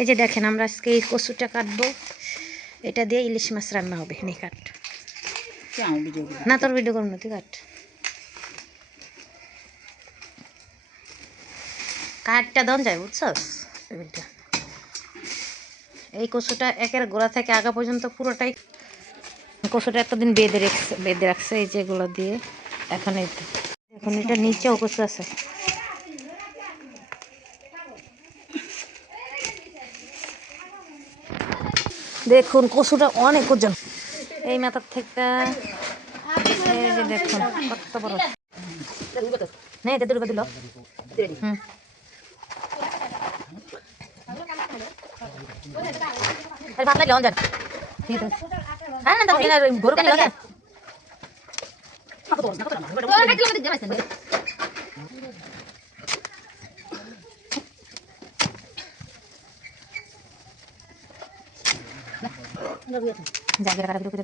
এই যে দেখেন আমরা আজকে এই কচুটা কাটবো, এটা দিয়ে ইলিশ মাছ রান্না হবে। নে কাট না, তোর ভিডিও করুন না, তুই কাট। কাঠটা দন যায় বুঝছস। এই কচুটা একের গোড়া থেকে আগা পর্যন্ত পুরোটাই কচুটা এতদিন বেঁধে রাখছে এই যেগুলো দিয়ে। এখন এটা নিচেও কচু আছে। দেখুন কচুটা অনেক ওজন, এই মাথার থেকে এই যে দেখুন কত বড়। নেই এটা দুটো দিল। ভাবলাই লন যান, ঠিক আছে। হ্যাঁ না গরু কাটলে লন জায়গা কাটা দিল।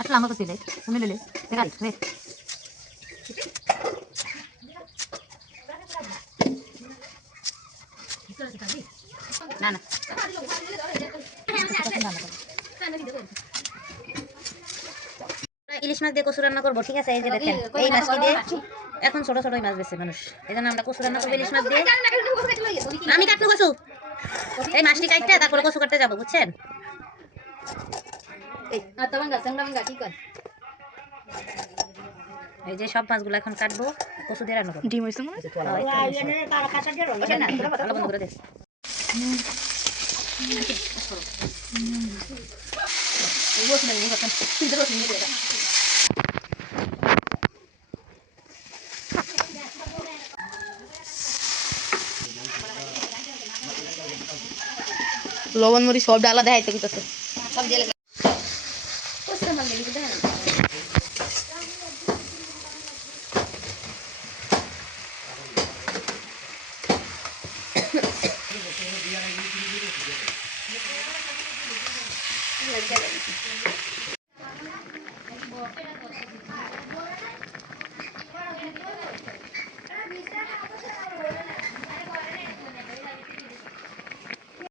আসলে আমার কাছে তুমি লে না না ইলিশ মাছ দিয়ে কচু রান্না করবো, ঠিক আছে। এই যে দেখেন এই মাছটি দিয়ে এখন ছোট ছোট মাছ বেছে মানুষ, এই জন্য আমরা কচু রান্না করবো ইলিশ মাছ দিয়ে। আমি কাটবো কচু, এই মাছটি কাটতে তারপরে কচু কাটতে যাবো, বুঝছেন। এই যে সব মাছগুলো এখন কাটবো, কচু দিয়ে রান্না করবো। ডিম হইছে না, ভালো বন্ধ করে দে। লবণ মরিচ সব ডালা দেখাইতে কইতাছে সব দিয়ে লাগে কষ্ট মানে লিখে দেন।